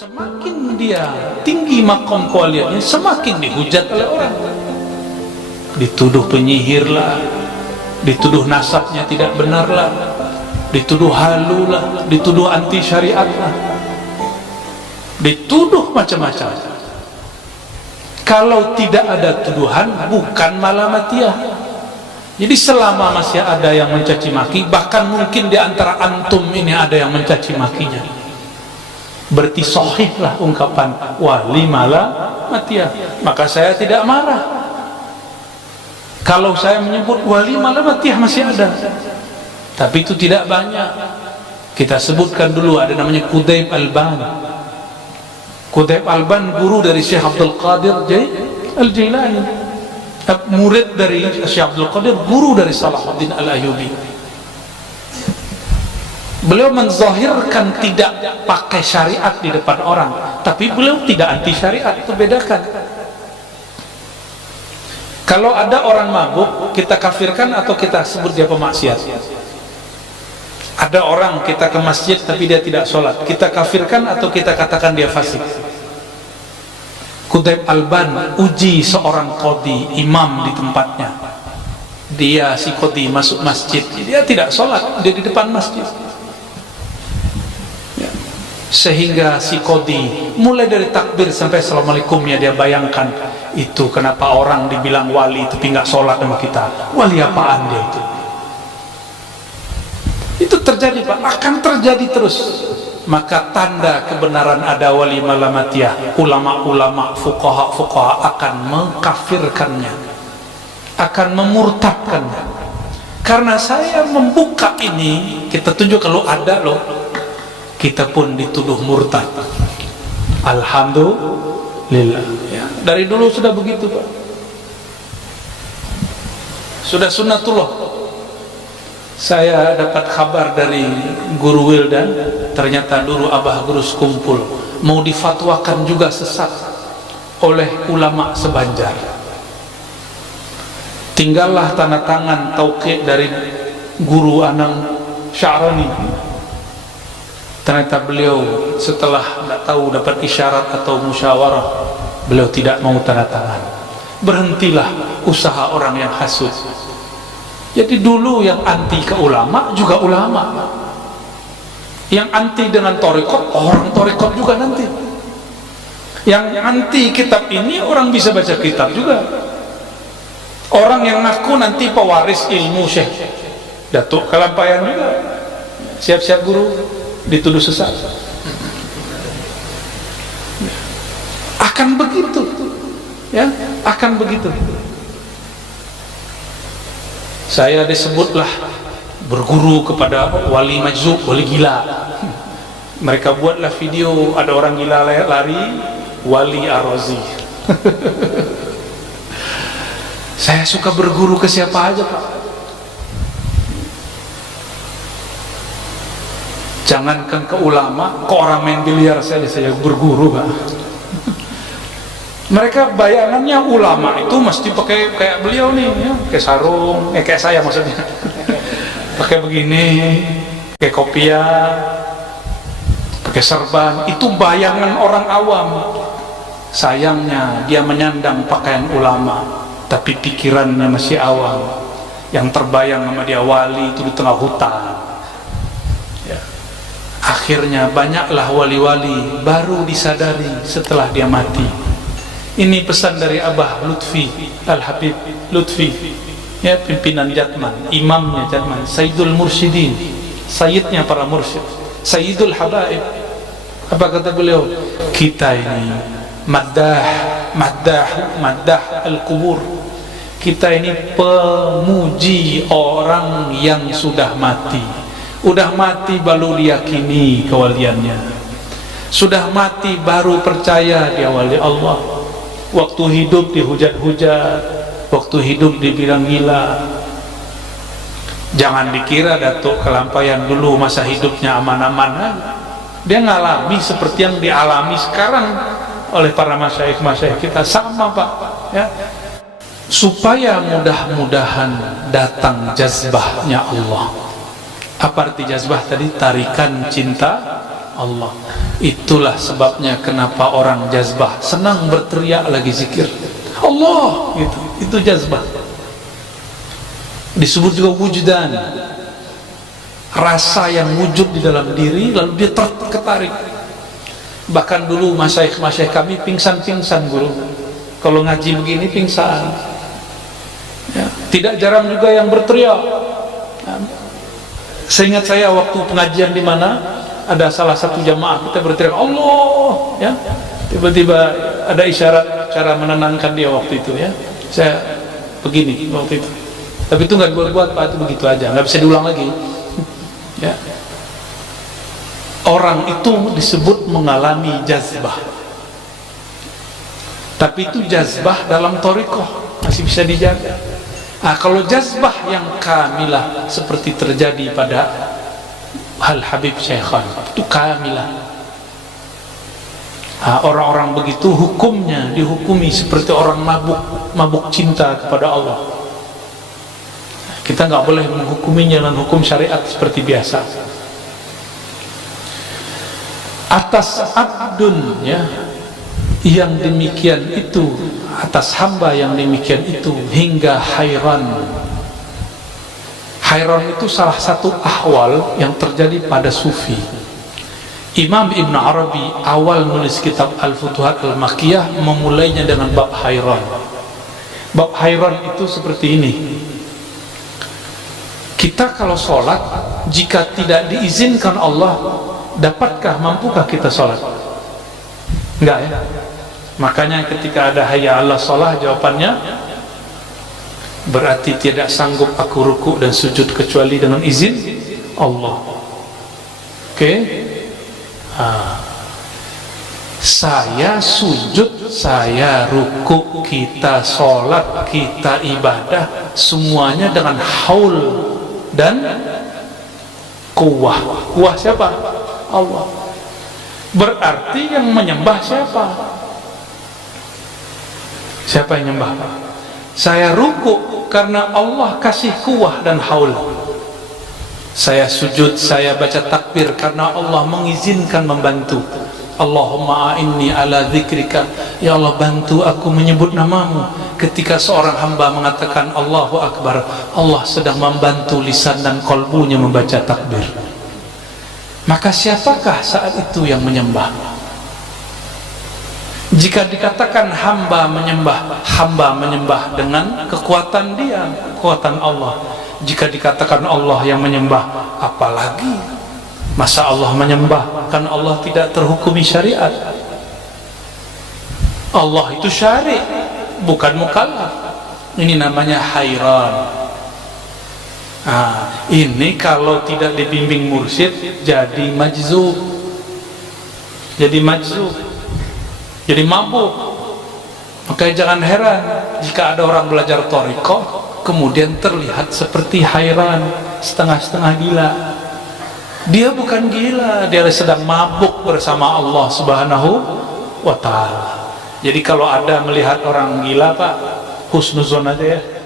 Semakin dia tinggi makom kualiannya, semakin dihujat oleh orang. Dituduh penyihir lah, dituduh nasabnya tidak benar lah, dituduh halu lah, dituduh anti syariat lah, dituduh macam-macam. Kalau tidak ada tuduhan, bukan malamatiyah. Jadi selama masih ada yang mencaci maki, bahkan mungkin di antara antum ini ada yang mencaci makinya, berarti sahihlah ungkapan wali malamatiyah. Maka saya tidak marah kalau saya menyebut wali malamatiyah masih ada, tapi itu tidak banyak. Kita sebutkan dulu, ada namanya Qudayb Alban. Qudayb Alban guru dari Syekh Abdul Qadir Al-Jailani, murid dari Syekh Abdul Qadir, guru dari Salahuddin Al-Ayyubi. Beliau menzahirkan tidak pakai syariat di depan orang, tapi beliau tidak anti syariat. Itu bedakan. Kalau ada orang mabuk, kita kafirkan atau kita sebut dia pemaksiat? Ada orang kita ke masjid tapi dia tidak sholat, kita kafirkan atau kita katakan dia fasik? Qudayb Alban uji seorang qadhi, imam di tempatnya. Dia si qadhi masuk masjid, dia tidak sholat, dia di depan masjid. Sehingga si qadhi mulai dari takbir sampai assalamualaikumnya dia bayangkan, itu kenapa orang dibilang wali tapi nggak sholat sama kita? Wali apaan dia itu? Itu terjadi Pak, akan terjadi terus. Maka tanda kebenaran ada wali malamatiyah, ulama-ulama, fuqaha akan mengkafirkannya, akan memurtadkannya. Karena saya membuka ini, kita tunjuk kalau ada loh, kita pun dituduh murtad. Alhamdulillah ya. Dari dulu sudah begitu Pak, sudah sunnatullah. Saya dapat kabar dari Guru Wildan, ternyata dulu Abah Guru Sekumpul mau difatwakan juga sesat oleh ulama sebanjar. Tinggallah tanda tangan tauqid dari Guru Anang Sya'rani. Ternyata beliau setelah tidak tahu dapat isyarat atau musyawarah, beliau tidak mau tanda tangan. Berhentilah usaha orang yang hasud. Jadi dulu yang anti ke ulama juga ulama, yang anti dengan thariqat orang thariqat juga nanti, yang anti kitab ini orang bisa baca kitab juga, orang yang ngaku nanti pewaris ilmu Syekh Datuk Kalampayan juga, siap-siap guru dituduh sesat. Akan begitu ya, akan begitu. Saya disebutlah berguru kepada wali majzub, wali gila. Mereka buatlah video, ada orang gila lari, wali Ar-Razi. Saya suka berguru ke siapa aja Pak. Jangankan ke ulama, ke orang main biliar saya berguru Pak. Mereka bayangannya ulama itu mesti pakai kayak beliau nih ya, kayak sarung, kayak saya maksudnya. Pakai begini, pakai kopiah, pakai serban, itu bayangan orang awam. Sayangnya dia menyandang pakaian ulama, tapi pikirannya masih awam. Yang terbayang sama dia wali itu di tengah hutan. Ya. Akhirnya banyaklah wali-wali baru disadari setelah dia mati. Ini pesan dari Abah Lutfi Al-Habib Lutfi ya, pimpinan Jatman, imamnya Jatman, Sayyidul Mursyidin, sayyidnya para mursyid, Sayyidul Habaib. Apa kata beliau? Kita ini maddah al-kubur. Kita ini pemuji orang yang sudah mati. Udah mati baru diyakini kewaliannya, sudah mati baru percaya dia wali Allah. Waktu hidup dihujat-hujat, waktu hidup dibilang gila. Jangan dikira Datuk Kalampayan dulu masa hidupnya aman-aman. Dia ngalami seperti yang dialami sekarang oleh para masyayikh kita, sama Pak ya. Supaya mudah-mudahan datang jazbahnya Allah. Apa arti jazbah tadi? Tarikan cinta Allah. Itulah sebabnya kenapa orang jazbah senang berteriak lagi zikir Allah, itu jazbah. Disebut juga wujdan, rasa yang wujud di dalam diri lalu dia tertarik. Bahkan dulu masyaikh kami pingsan guru kalau ngaji begini, pingsan ya. Tidak jarang juga yang berteriak. Seingat saya waktu pengajian di mana ada salah satu jamaah kita berteriak Allah ya, tiba-tiba ada isyarat cara menenangkan dia waktu itu ya. Saya begini waktu itu, tapi itu nggak buat Pak, itu begitu aja, nggak bisa diulang lagi ya. Orang itu disebut mengalami jazbah, tapi itu jazbah dalam thariqah masih bisa dijaga. Kalau jazbah yang kamilah seperti terjadi pada Al Habib Syekhan, itu kamilah. Orang-orang begitu hukumnya dihukumi seperti orang mabuk cinta kepada Allah. Kita nggak boleh menghukuminya dengan hukum syariat seperti biasa. Atas abdun ya, yang demikian itu, atas hamba yang demikian itu, hingga hayran. Hayran itu salah satu ahwal yang terjadi pada sufi. Imam Ibn Arabi awal menulis kitab Al-Futuhat Al-Makkiyah memulainya dengan bab hayran. Bab hayran itu seperti ini: kita kalau sholat, jika tidak diizinkan Allah, dapatkah, mampukah kita sholat? Enggak ya. Makanya ketika ada hayya 'alas shalah, jawabannya berarti tidak sanggup aku ruku dan sujud kecuali dengan izin Allah. Oke? Saya sujud, saya ruku, kita sholat, kita ibadah, semuanya dengan haul dan kuwah. Kuwah siapa? Allah. Berarti yang menyembah siapa? Siapa yang menyembah? Saya ruku karena Allah kasih kuwah dan haul. Saya sujud, saya baca takbir karena Allah mengizinkan membantu. Allahumma a'inni ala dzikrika, ya Allah bantu aku menyebut namamu. Ketika seorang hamba mengatakan Allahu Akbar, Allah sedang membantu lisan dan kolbunya membaca takbir. Maka siapakah saat itu yang menyembah? Jika dikatakan hamba menyembah dengan kekuatan dia, kekuatan Allah. Jika dikatakan Allah yang menyembah, apalagi masa Allah menyembah? Kan Allah tidak terhukumi syariat. Allah itu syari', bukan mukallaf. Ini namanya hayran. Ini kalau tidak dibimbing mursyid jadi majzub, jadi mabuk. Maka jangan heran jika ada orang belajar thariqah kemudian terlihat seperti hayran, setengah-setengah gila. Dia bukan gila, dia sedang mabuk bersama Allah Subhanahu wa ta'ala. Jadi kalau ada melihat orang gila Pak, husnuzon aja ya.